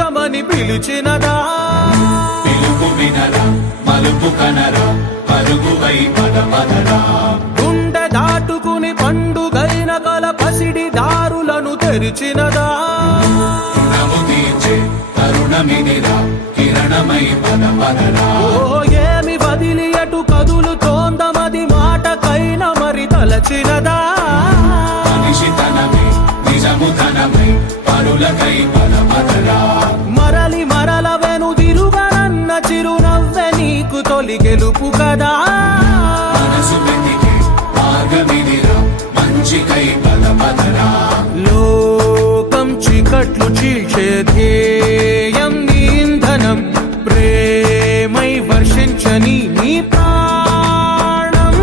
పంచమని పిలిచినదా పిలుపు వినరా మలుపు కనరా పరుగువై పదపదరా గుండె దాటుకుని పండుగైన కల పసిడి దారులను తెరిచినదా రుణము తీర్చే తరుణమిదిరా కిరణమై పదపదరా ఓ ఏమి వదిలి అటు కదులుతోందమది మాటకైన మరి తలచినదా మనిషితనమే నిజముతనమై పరులకై పదపదరా మరలి మరల వెనుదిరుగనన్న చిరునవ్వె నీకు తొలి గెలుపు కదా మనసు వెతికే మార్గమిదిరా మంచికై పదపదరా లోకం చీకట్లు చీల్చే ధ్యేయం నీ ఇంధనం ప్రేమై వర్షించని నీ ప్రాణం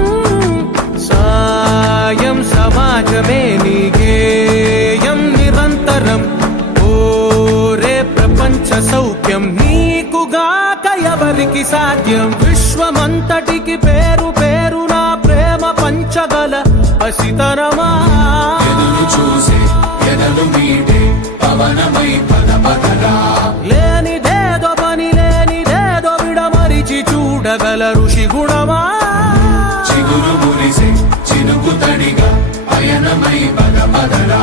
సాయం సమాజమే నీ గేయం నిరంతరం ఓరే ప్రపంచ సౌఖ్యం నీకుగాక ఎవరికి సాధ్యం విశ్వమంతటికి పేరు పేరు నా ప్రేమ పంచగల పసితనమా ఎదురు చూసే ఎదలు మీడే పవనమై పదపదరా లేనిదేదో పని లేనిదేదో విడమరిచి చూడగల ఋషి గుణమా చిగురు మురిసే చినుకు తడిగా పయనమై పదపదరా